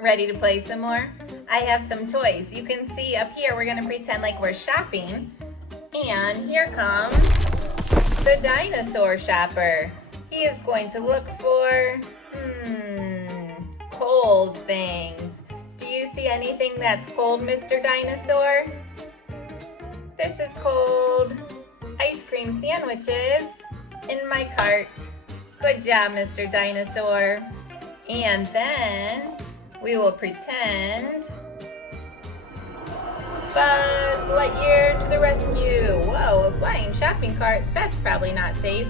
Ready to play some more? I have some toys. You can see up here, we're gonna pretend like we're shopping. And here comes the dinosaur shopper. He is going to look for, cold things. Do you see anything that's cold, Mr. Dinosaur? This is cold. Ice cream sandwiches in my cart. Good job, Mr. Dinosaur. And then we will pretend Buzz Lightyear to the rescue. Whoa, a flying shopping cart. That's probably not safe.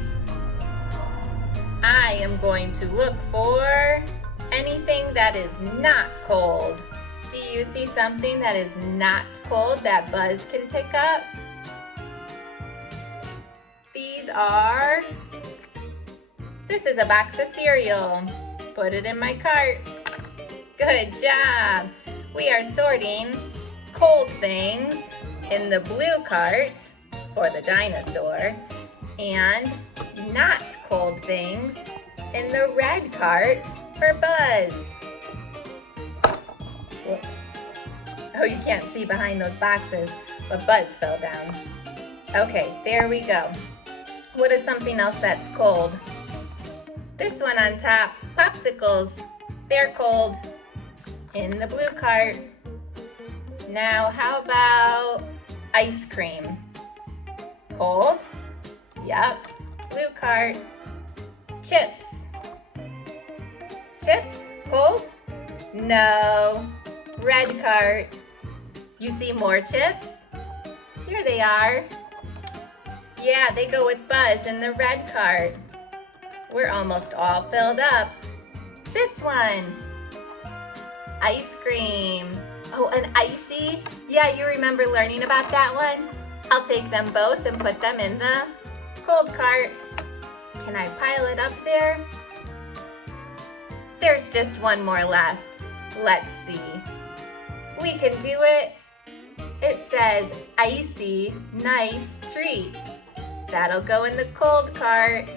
I am going to look for anything that is not cold. Do you see something that is not cold that Buzz can pick up? This is a box of cereal. Put it in my cart. Good job. We are sorting cold things in the blue cart for the dinosaur and not cold things in the red cart for Buzz. Whoops. Oh, you can't see behind those boxes, but Buzz fell down. Okay, there we go. What is something else that's cold? This one on top, popsicles. They're cold in the blue cart. Now, how about ice cream? Cold? Yep. Blue cart. Chips. Chips? Cold? No. Red cart. You see more chips? Here they are. Yeah, they go with Buzz in the red cart. We're almost all filled up. This one. Ice cream. Oh, an icy? Yeah, you remember learning about that one? I'll take them both and put them in the cold cart. Can I pile it up there? There's just one more left. Let's see. We can do it. It says icy nice treats. That'll go in the cold cart.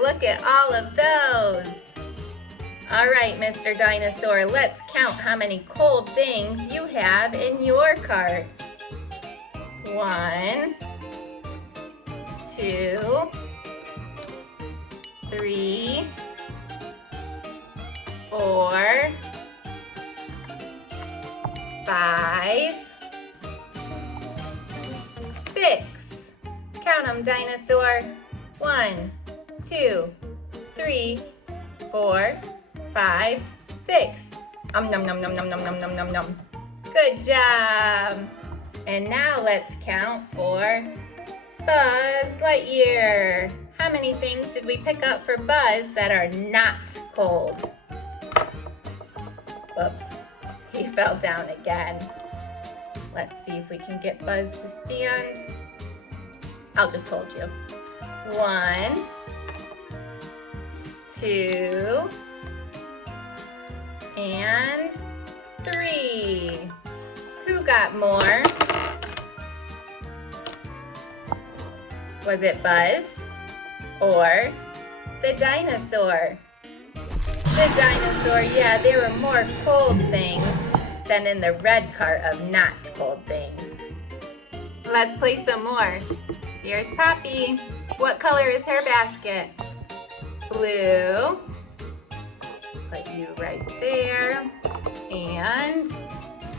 Look at all of those. All right, Mr. Dinosaur, let's count how many cold things you have in your cart. 1, 2, 3, 4, 5, 6. Count them, Dinosaur. 1, 2, 3, 4, 5, 6. Nom nom nom nom nom nom nom nom nom. Good job. And now let's count for Buzz Lightyear. How many things did we pick up for Buzz that are not cold? Whoops, he fell down again. Let's see if we can get Buzz to stand. I'll just hold you. 1, 2, and 3. Who got more? Was it Buzz or the dinosaur? The dinosaur, yeah, there were more cold things than in the red cart of not cold things. Let's play some more. Here's Poppy. What color is her basket? Blue. Put you right there. And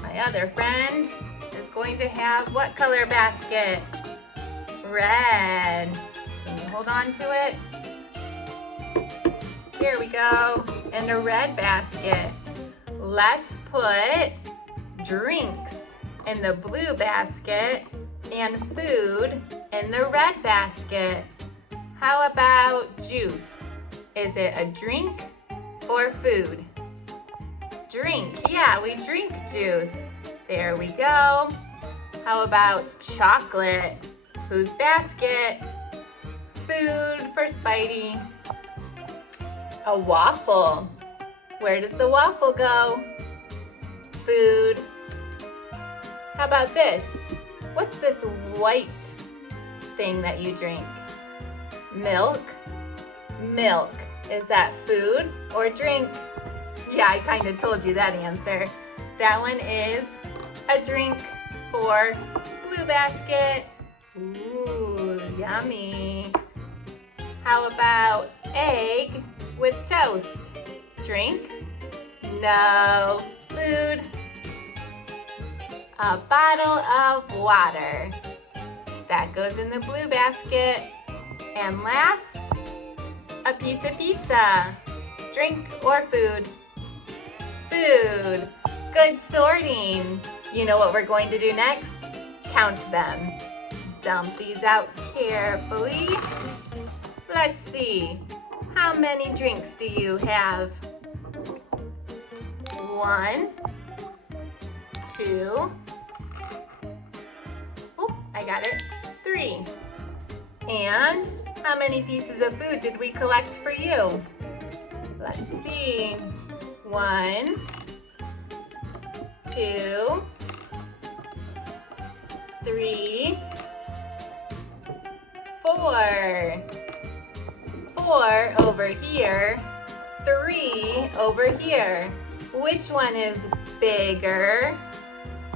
my other friend is going to have what color basket? Red. Can you hold on to it? Here we go. And a red basket. Let's put drinks in the blue basket and food in the red basket. How about juice? Is it a drink or food? Drink. Yeah, we drink juice. There we go. How about chocolate? Whose basket? Food for Spidey. A waffle. Where does the waffle go? Food. How about this? What's this white thing that you drink? Milk. Milk. Is that food or drink? Yeah, I kind of told you that answer. That one is a drink for blue basket. Ooh, yummy. How about egg with toast? Drink? No. Food? A bottle of water. That goes in the blue basket. And last, a piece of pizza. Drink or food? Food. Good sorting. You know what we're going to do next? Count them. Dump these out carefully. Let's see. How many drinks do you have? 1, 2. Oh, I got it. 3. And how many pieces of food did we collect for you? Let's see. 1, 2, 3, 4. 4 over here, 3 over here. Which one is bigger?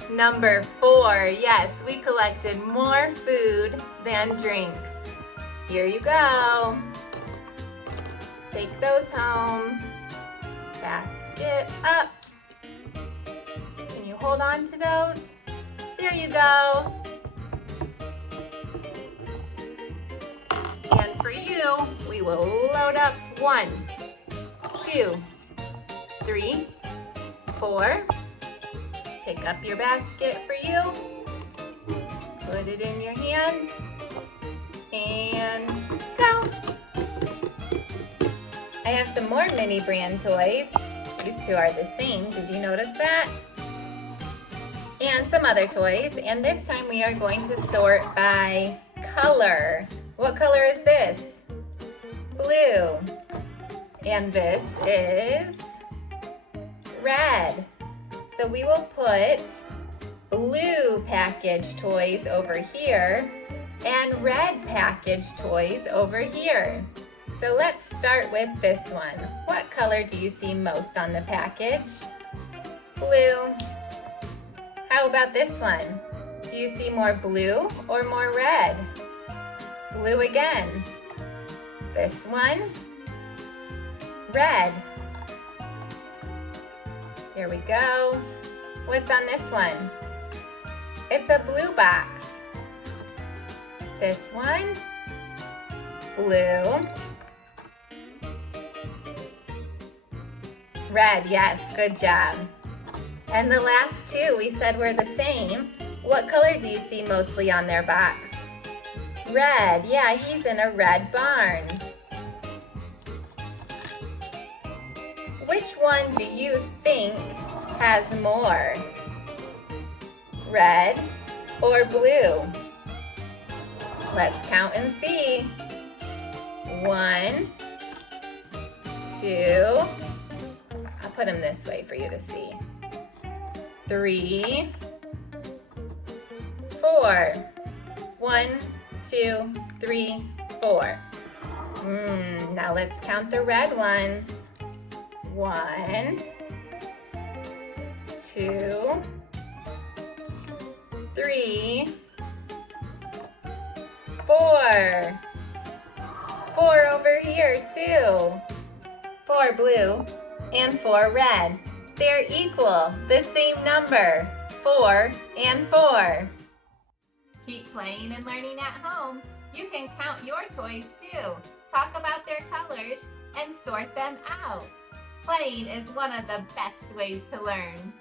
Number 4. Yes, we collected more food than drinks. Here you go. Take those home. Basket up. Can you hold on to those? There you go. And for you, we will load up 1, 2, 3, 4. Pick up your basket for you. Put it in your hand. And go. I have some more mini brand toys. These two are the same. Did you notice that? And some other toys. And this time we are going to sort by color. What color is this? Blue. And this is red. So we will put blue package toys over here and red package toys over here. So let's start with this one. What color do you see most on the package? Blue. How about this one? Do you see more blue or more red? Blue again. This one, red. Here we go. What's on this one? It's a blue box. This one, blue. Red, yes, good job. And the last two we said were the same. What color do you see mostly on their box? Red, yeah, he's in a red barn. Which one do you think has more? Red or blue? Let's count and see. 1, 2. I'll put them this way for you to see. 3, 4. 1, 2, 3, 4. Now let's count the red ones. 1, 2, 3, 4. 4 over here too. 4 blue and 4 red. They're equal, the same number. 4 and 4. Keep playing and learning at home. You can count your toys too. Talk about their colors and sort them out. Playing is one of the best ways to learn.